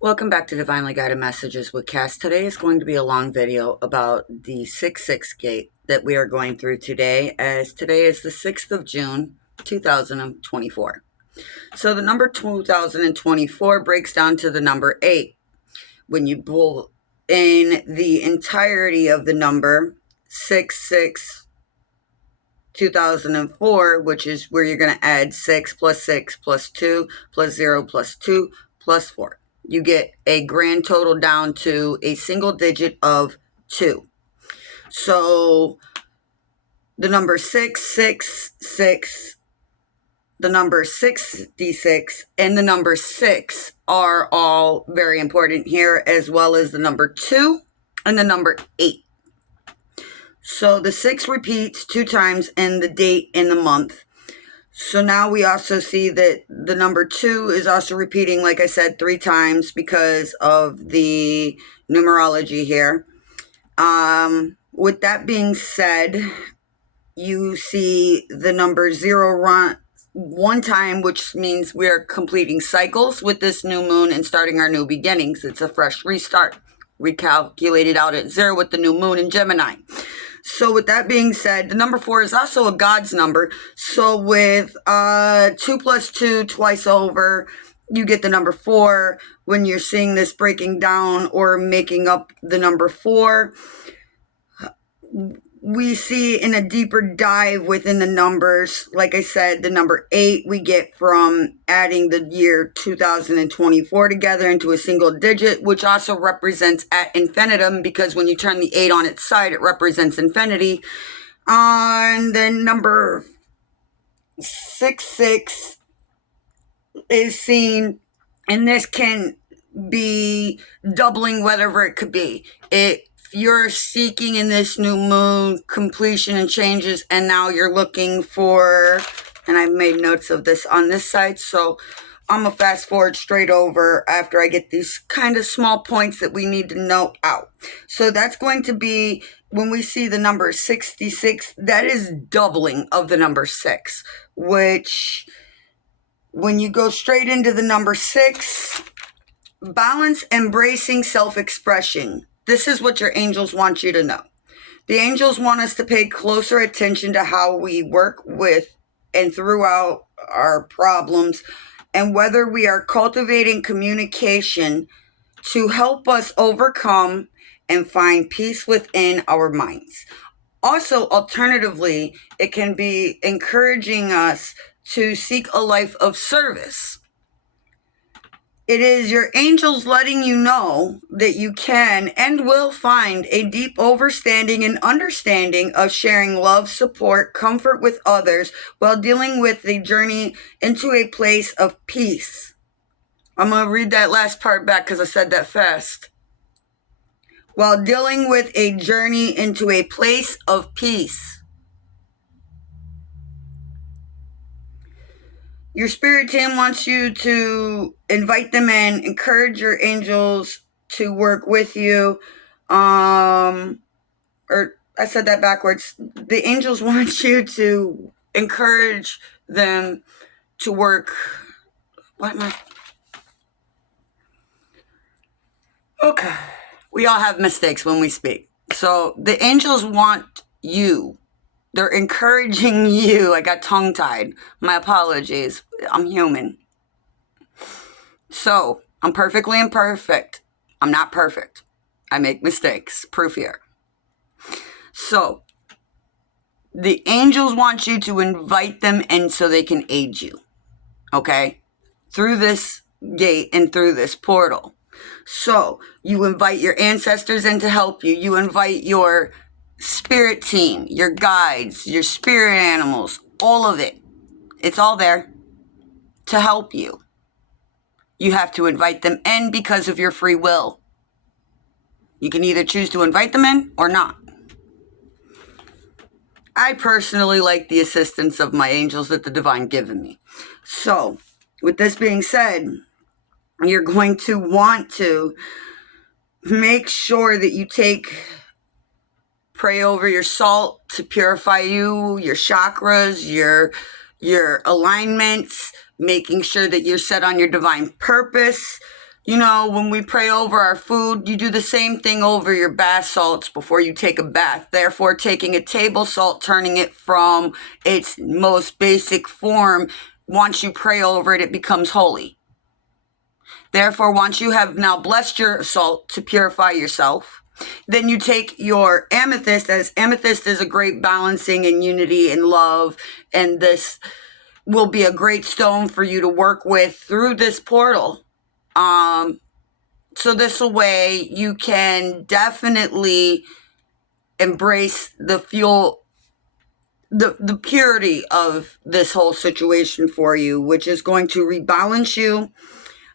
Welcome back to Divinely Guided Messages with Cass. Today is going to be a long video about the 6-6 gate that we are going through today, as today is the 6th of June, 2024. So the number 2024 breaks down to the number 8. When you pull in the entirety of the number 6-6 2004, which is where you're going to add 6 plus 6 plus 2 plus 0 plus 2 plus 4. You get a grand total down to a single digit of 2. So the number 666, the number 66, and the number 6 are all very important here, as well as the number 2 and the number 8. So the 6 repeats 2 times in the date in the month. So now we also see that the number 2 is also repeating, like I said, 3 times because of the numerology here. With that being said, you see the number 0 run 1 time, which means we're completing cycles with this new moon and starting our new beginnings. It's a fresh restart. Recalculated out at 0 with the new moon in Gemini. So with that being said, the number 4 is also a God's number. So with 2 plus 2 twice over, you get the number 4. When you're seeing this breaking down or making up the number 4, we see in a deeper dive within the numbers, like I said, the number 8 we get from adding the year 2024 together into a single digit, which also represents ad infinitum, because when you turn the 8 on its side, it represents infinity. And then number 66 is seen, and this can be doubling whatever it could be. If you're seeking in this new moon completion and changes, and now you're looking for, and I've made notes of this on this side, so I'm gonna fast forward straight over after I get these kind of small points that we need to note out. So that's going to be when we see the number 66, that is doubling of the number 6, which when you go straight into the number 6, balance, embracing self-expression. This is what your angels want you to know. The angels want us to pay closer attention to how we work with and throughout our problems, and whether we are cultivating communication to help us overcome and find peace within our minds. Also, alternatively, it can be encouraging us to seek a life of service. It is your angels letting you know that you can and will find a deep overstanding and understanding of sharing love, support, comfort with others while dealing with the journey into a place of peace. I'm going to read that last part back because I said that fast. While dealing with a journey into a place of peace. Your spirit team wants you to invite them in, encourage your angels to work with you. Or I said that backwards. The angels want you to encourage them to work. What am I? Okay. We all have mistakes when we speak. So the angels want you. They're encouraging you. I got tongue-tied. My apologies. I'm human. So, I'm perfectly imperfect. I'm not perfect. I make mistakes. Proof here. So, the angels want you to invite them in so they can aid you. Okay? Through this gate and through this portal. So, you invite your ancestors in to help you. You invite your spirit team, your guides, your spirit animals, all of it. It's all there to help you. You have to invite them in because of your free will. You can either choose to invite them in or not. I personally like the assistance of my angels that the divine given me. So, with this being said, you're going to want to make sure that you pray over your salt to purify you, your chakras, your alignments, making sure that you're set on your divine purpose. You know, when we pray over our food, you do the same thing over your bath salts before you take a bath. Therefore, taking a table salt, turning it from its most basic form, once you pray over it, it becomes holy. Therefore, once you have now blessed your salt to purify yourself, then you take your amethyst, as amethyst is a great balancing and unity and love, and this will be a great stone for you to work with through this portal. So this way you can definitely embrace the fuel, the purity of this whole situation for you, which is going to rebalance you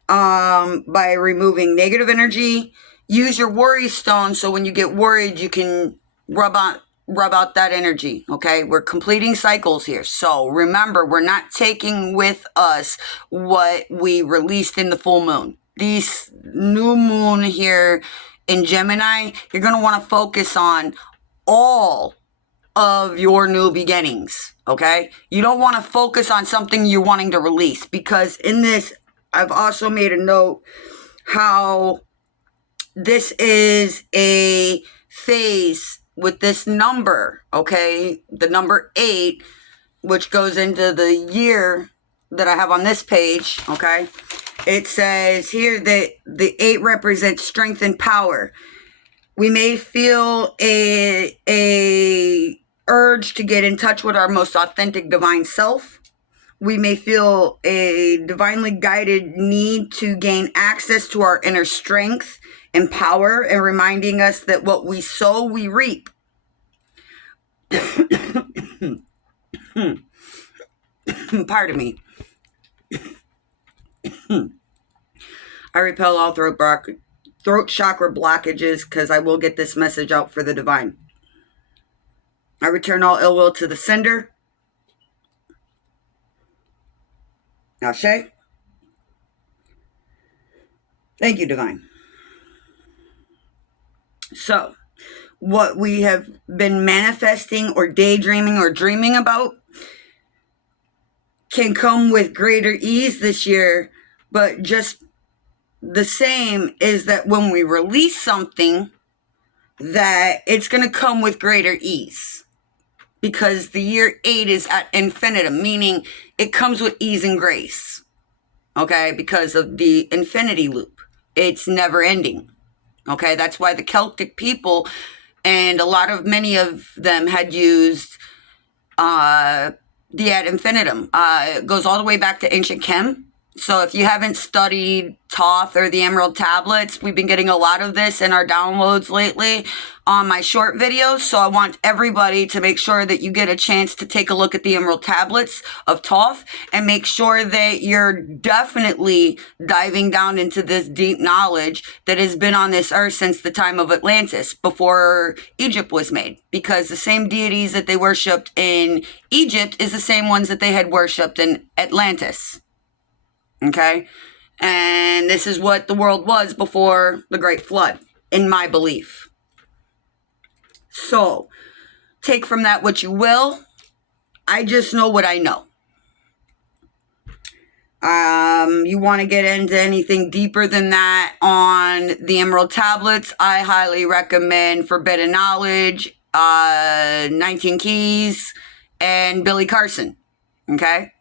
by removing negative energy. Use your worry stone so when you get worried, you can rub out that energy. Okay, we're completing cycles here. So remember, we're not taking with us what we released in the full moon. These new moon here in Gemini, you're going to want to focus on all of your new beginnings. Okay, you don't want to focus on something you're wanting to release, because in this, I've also made a note how this is a phase with this number, okay? The number 8, which goes into the year that I have on this page, okay? It says here that the 8 represents strength and power. We may feel a urge to get in touch with our most authentic divine self. We may feel a divinely guided need to gain access to our inner strength and power, and reminding us that what we sow, we reap. Pardon me. I repel all throat chakra blockages, because I will get this message out for the divine. I return all ill will to the sender. Ashe. Thank you, divine. So, what we have been manifesting or daydreaming or dreaming about can come with greater ease this year, but just the same is that when we release something, that it's going to come with greater ease, because the year 8 is at infinitum, meaning it comes with ease and grace, okay, because of the infinity loop. It's never ending, okay? That's why the Celtic people, and many of them had used the ad infinitum. It goes all the way back to ancient Chem. So if you haven't studied Thoth or the Emerald Tablets, we've been getting a lot of this in our downloads lately on my short videos. So I want everybody to make sure that you get a chance to take a look at the Emerald Tablets of Thoth, and make sure that you're definitely diving down into this deep knowledge that has been on this earth since the time of Atlantis, before Egypt was made. Because the same deities that they worshipped in Egypt is the same ones that they had worshipped in Atlantis. Okay, and this is what the world was before the Great Flood, in my belief. So, take from that what you will. I just know what I know. You want to get into anything deeper than that on the Emerald Tablets, I highly recommend Forbidden Knowledge, 19 Keys, and Billy Carson. Okay?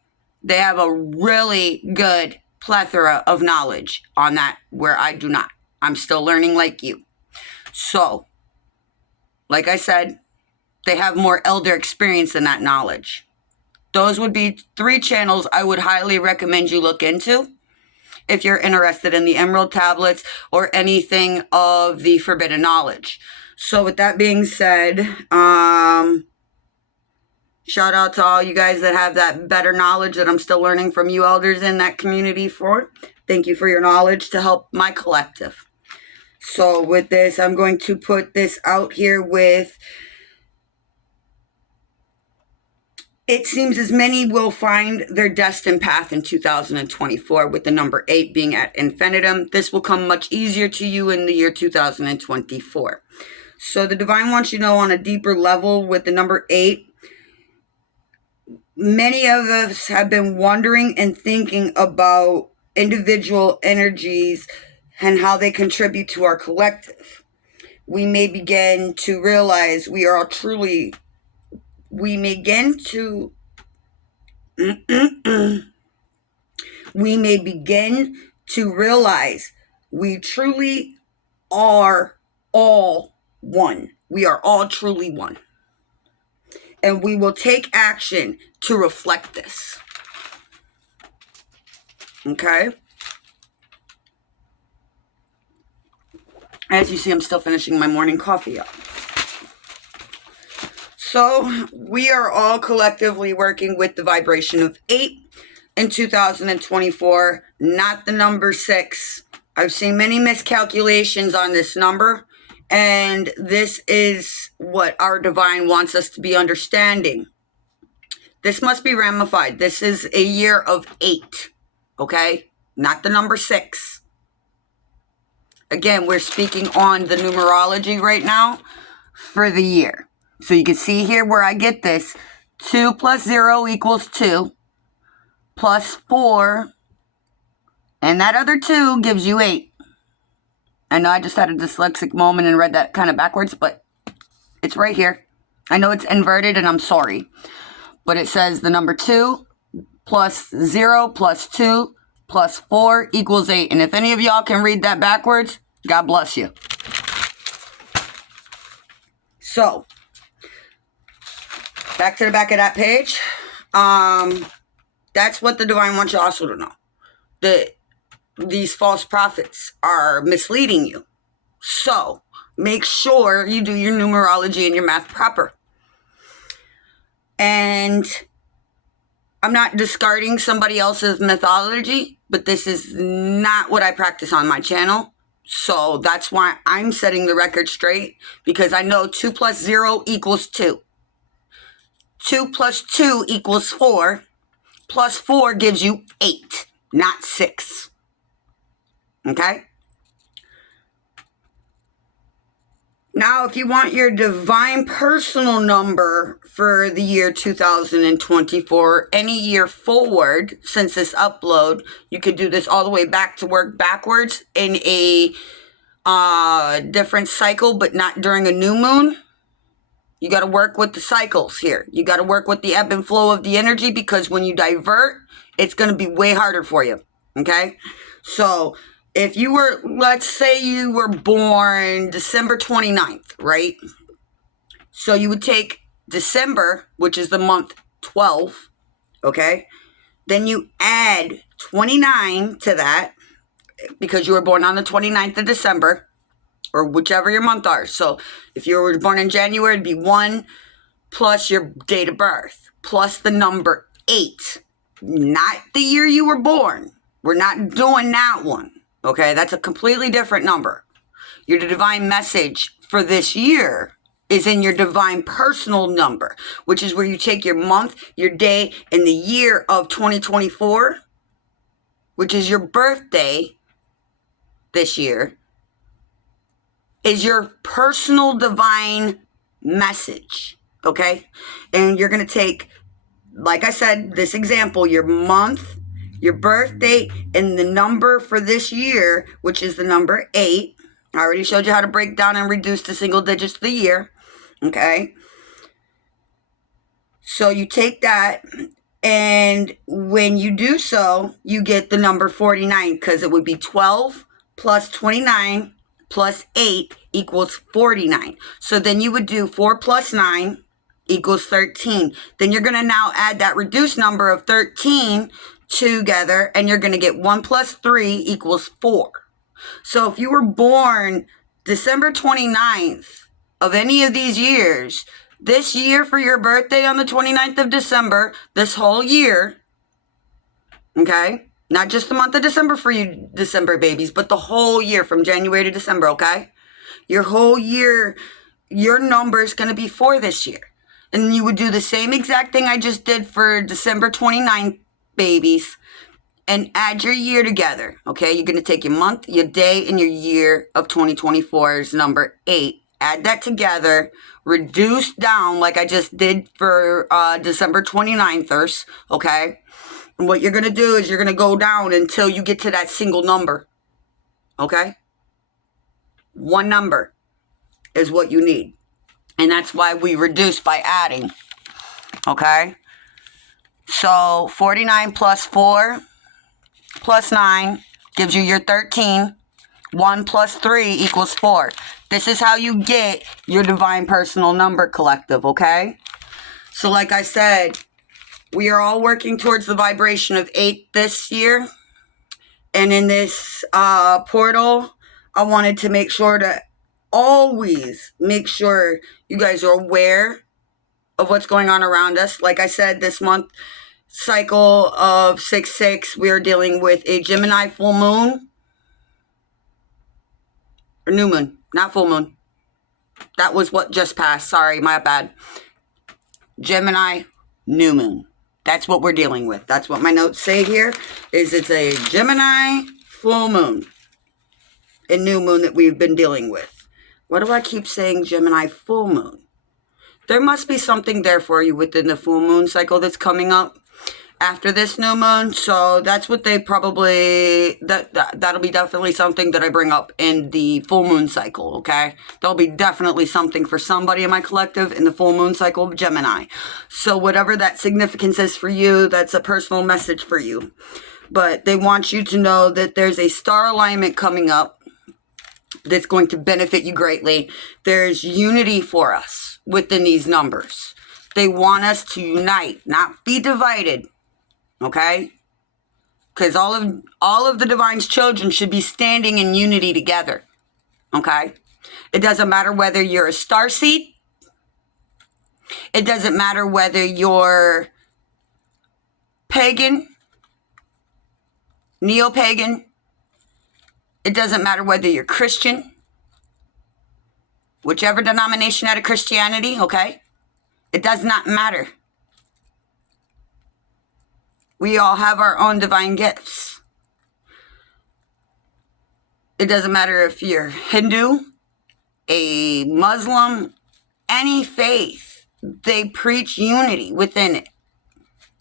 They have a really good plethora of knowledge on that, where I do not. I'm still learning like you. So, like I said, they have more elder experience in that knowledge. Those would be 3 channels I would highly recommend you look into if you're interested in the Emerald Tablets or anything of the Forbidden Knowledge. So with that being said, shout out to all you guys that have that better knowledge that I'm still learning from you elders in that community for. Thank you for your knowledge to help my collective. So with this, I'm going to put this out here with, it seems as many will find their destined path in 2024, with the number 8 being at infinitum. This will come much easier to you in the year 2024. So the divine wants you to know on a deeper level with the number 8, many of us have been wondering and thinking about individual energies and how they contribute to our collective, we may begin to realize we may begin to realize we truly are all one. We are all truly one. And we will take action to reflect this. Okay? As you see, I'm still finishing my morning coffee up. So, we are all collectively working with the vibration of 8 in 2024, not the number 6. I've seen many miscalculations on this number, and this is what our divine wants us to be understanding. This must be ramified. This is a year of 8, okay? Not the number 6. Again, we're speaking on the numerology right now for the year. So you can see here where I get this. 2 plus 0 equals 2. Plus 4. And that other 2 gives you 8. I know I just had a dyslexic moment and read that kind of backwards, but it's right here. I know it's inverted and I'm sorry. But it says the number 2 plus 0 plus 2 plus 4 equals 8. And if any of y'all can read that backwards, God bless you. So, back to the back of that page. That's what the divine wants you also to know. That these false prophets are misleading you. So, make sure you do your numerology and your math proper. And I'm not discarding somebody else's mythology, but this is not what I practice on my channel. So that's why I'm setting the record straight, because I know 2 plus 0 equals 2. 2 plus 2 equals 4. Plus 4 gives you 8, not 6. Okay? Now, if you want your divine personal number for the year 2024, any year forward since this upload, you could do this all the way back to work backwards in a different cycle, but not during a new moon. You got to work with the cycles here. You got to work with the ebb and flow of the energy, because when you divert, it's going to be way harder for you. Okay? So, if you were, let's say you were born December 29th, right? So you would take December, which is the month 12, okay? Then you add 29 to that, because you were born on the 29th of December, or whichever your month are. So if you were born in January, it'd be 1 plus your date of birth, plus the number 8. Not the year you were born. We're not doing that one. Okay, that's a completely different number. Your divine message for this year is in your divine personal number, which is where you take your month, your day, and the year of 2024, which is your birthday this year, is your personal divine message. Okay? And you're going to take, like I said, this example, your month, your birth date, and the number for this year, which is the number 8. I already showed you how to break down and reduce the single digits of the year. Okay? So you take that, and when you do so, you get the number 49, because it would be 12 plus 29 plus 8 equals 49. So then you would do 4 plus 9 equals 13. Then you're going to now add that reduced number of 13 together, and you're going to get 1 plus 3 equals 4. So if you were born December 29th of any of these years, this year for your birthday on the 29th of December, this whole year, okay? Not just the month of December for you December babies, but the whole year from January to December, okay? Your whole year, your number is going to be 4 this year. And you would do the same exact thing I just did for December 29th babies, and add your year together. Okay, you're going to take your month, your day, and your year of 2024's number 8. Add that together, reduce down like I just did for December 29thers. Okay, and what you're going to do is you're going to go down until you get to that single number. okay? One number is what you need. And that's why we reduce by adding, okay? So 49 plus 4 plus 9 gives you your 13. 1 plus 3 equals 4. This is how you get your divine personal number collective, okay? So like I said, we are all working towards the vibration of 8 this year. And in this portal, I wanted to make sure to always make sure you guys are aware of what's going on around us. Like I said, this month cycle of 6/6, we are dealing with a Gemini full moon. Or new moon, not full moon. That was what just passed. Sorry, my bad. Gemini new moon. That's what we're dealing with. That's what my notes say here, is it's a Gemini full moon and new moon that we've been dealing with. Why do I keep saying Gemini full moon? There must be something there for you within the full moon cycle that's coming up after this new moon. So that's what they probably, that'll be definitely something that I bring up in the full moon cycle, okay? There'll be definitely something for somebody in my collective in the full moon cycle of Gemini. So whatever that significance is for you, that's a personal message for you. But they want you to know that there's a star alignment coming up that's going to benefit you greatly. There's unity for us within these numbers. They want us to unite, not be divided. Okay? Because all of the divine's children should be standing in unity together. Okay? It doesn't matter whether you're a starseed. It doesn't matter whether you're pagan, neo-pagan. It doesn't matter whether you're Christian. Whichever denomination out of Christianity, okay? It does not matter. We all have our own divine gifts. It doesn't matter if you're Hindu, a Muslim, any faith. They preach unity within it.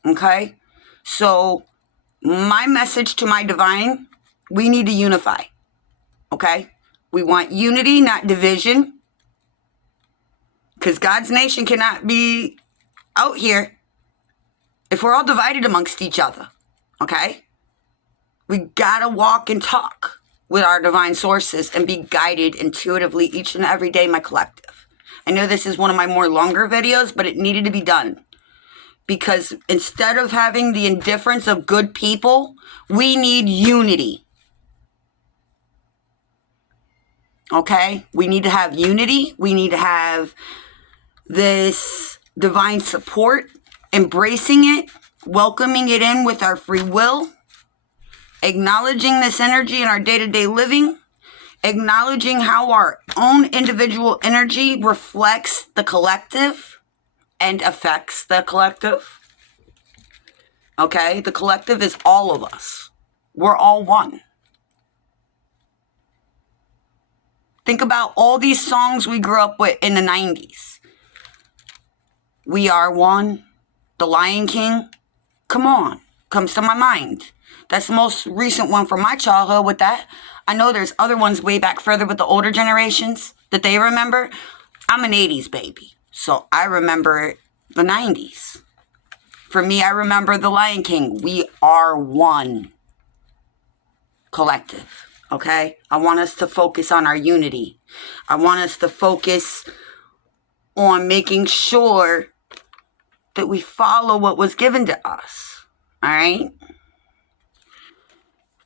Okay? So, my message to my divine, we need to unify. Okay? We want unity, not division. Because God's nation cannot be out here if we're all divided amongst each other, okay? We gotta walk and talk with our divine sources and be guided intuitively each and every day, my collective. I know this is one of my more longer videos, but it needed to be done. Because instead of having the indifference of good people, we need unity. Okay? We need to have unity. We need to have this divine support, embracing it, welcoming it in with our free will, acknowledging this energy in our day-to-day living, acknowledging how our own individual energy reflects the collective and affects the collective. Okay? The collective is all of us. We're all one. Think about all these songs we grew up with in the 90s. We Are One, The Lion King. Come on. Comes to my mind. That's the most recent one from my childhood with that. I know there's other ones way back further with the older generations that they remember. I'm an 80s baby, so I remember the 90s. For me, I remember The Lion King. We are one collective, okay? I want us to focus on our unity. I want us to focus on making sure that we follow what was given to us, all right?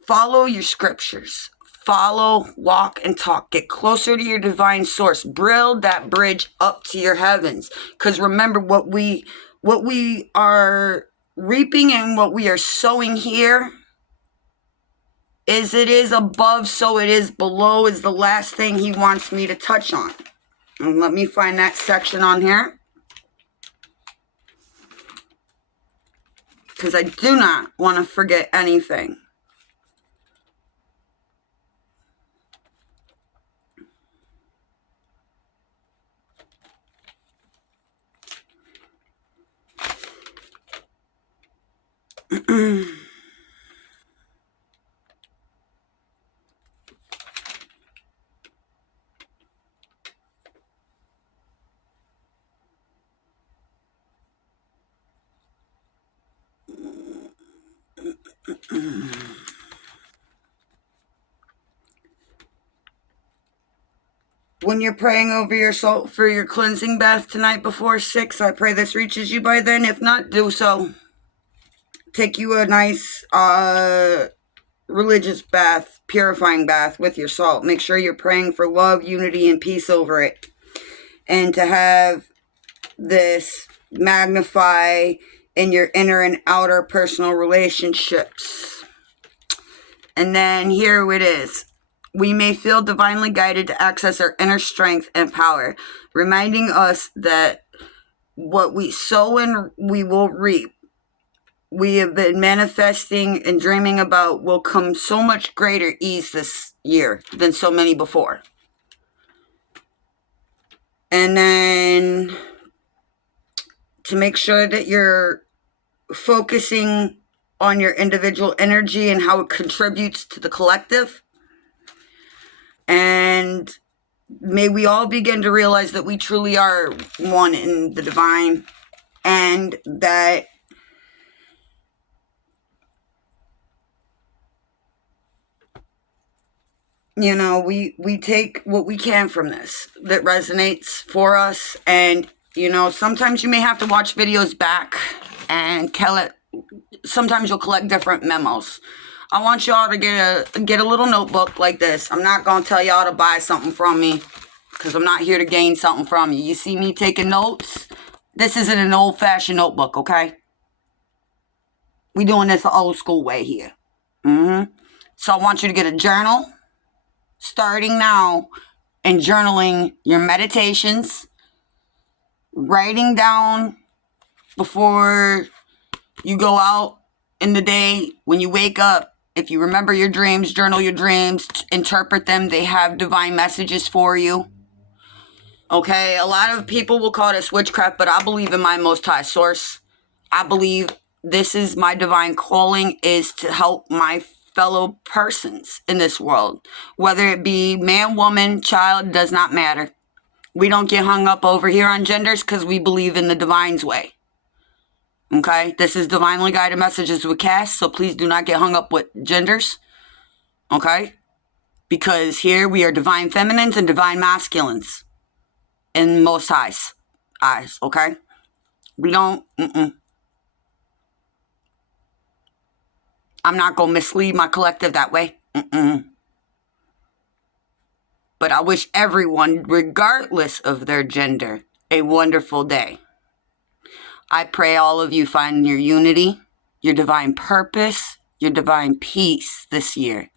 Follow your scriptures. Follow, walk, and talk. Get closer to your divine source. Build that bridge up to your heavens. Because remember, what we are reaping and what we are sowing here is it is above, so it is below is the last thing he wants me to touch on. And let me find that section on here. Because I do not want to forget anything. When you're praying over your soul for your cleansing bath tonight before 6, I pray this reaches you by then. If not, do so. Take you a nice religious bath, purifying bath with your salt. Make sure you're praying for love, unity, and peace over it. And to have this magnify in your inner and outer personal relationships. And then here it is. We may feel divinely guided to access our inner strength and power, reminding us that what we sow and we will reap. We have been manifesting and dreaming about will come so much greater ease this year than so many before. And then to make sure that you're focusing on your individual energy and how it contributes to the collective. And may we all begin to realize that we truly are one in the divine, and that we take what we can from this that resonates for us. And sometimes you may have to watch videos back and sometimes you'll collect different memos. I want y'all to get a little notebook like this. I'm not going to tell y'all to buy something from me, because I'm not here to gain something from you. You see me taking notes? This isn't an old-fashioned notebook, okay? We doing this the old school way here. So I want you to get a journal, starting now, and journaling your meditations, writing down before you go out in the day, when you wake up. If you remember your dreams, journal your dreams, interpret them. They have divine messages for you. Okay, a lot of people will call this witchcraft, but I believe in my Most High Source. I believe this is my divine calling, is to help my fellow persons in this world. Whether it be man, woman, child, does not matter. We don't get hung up over here on genders because we believe in the divine's way. Okay, this is divinely guided messages with Cass, so please do not get hung up with genders. Okay, because here we are divine feminines and divine masculines in Most High's eyes. Okay, we don't. I'm not gonna mislead my collective that way. But I wish everyone, regardless of their gender, a wonderful day. I pray all of you find your unity, your divine purpose, your divine peace this year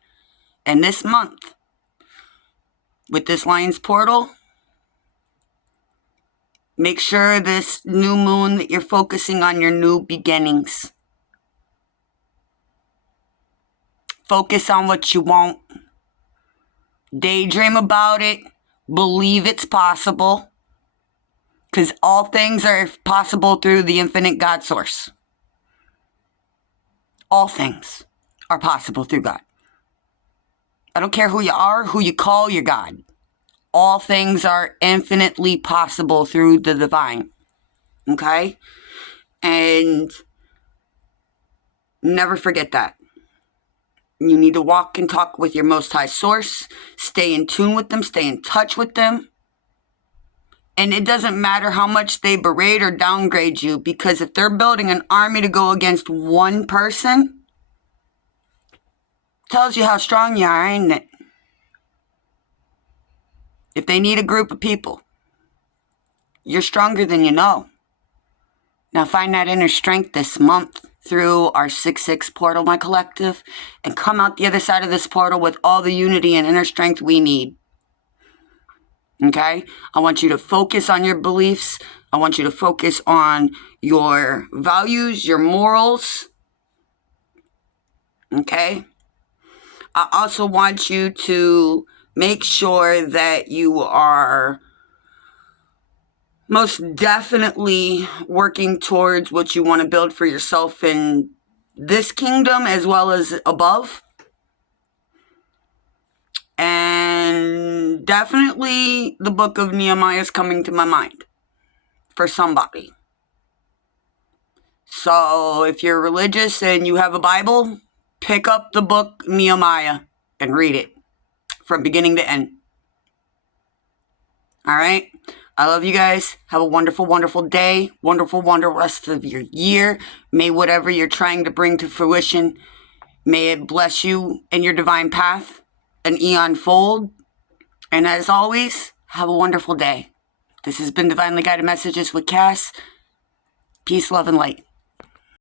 and this month. With this Lions portal, make sure this new moon that you're focusing on your new beginnings. Focus on what you want. Daydream about it. Believe it's possible. Because all things are possible through the infinite God source. All things are possible through God. I don't care who you are, who you call your God. All things are infinitely possible through the divine. Okay? And never forget that. You need to walk and talk with your Most High Source. Stay in tune with them. Stay in touch with them. And it doesn't matter how much they berate or downgrade you, because if they're building an army to go against one person, tells you how strong you are, ain't it? If they need a group of people, you're stronger than you know. Now find that inner strength this month through our 6/6 portal, my collective, and come out the other side of this portal with all the unity and inner strength we need. Okay? I want you to focus on your beliefs. I want you to focus on your values, your morals. Okay? I also want you to make sure that you are most definitely working towards what you want to build for yourself in this kingdom as well as above. And definitely the book of Nehemiah is coming to my mind for somebody. So if you're religious and you have a Bible, pick up the book Nehemiah and read it from beginning to end. All right? I love you guys. Have a wonderful, wonderful day. Wonderful, wonderful rest of your year. May whatever you're trying to bring to fruition, may it bless you in your divine path, an eon fold. And as always, have a wonderful day. This has been Divinely Guided Messages with Cass. Peace, love, and light.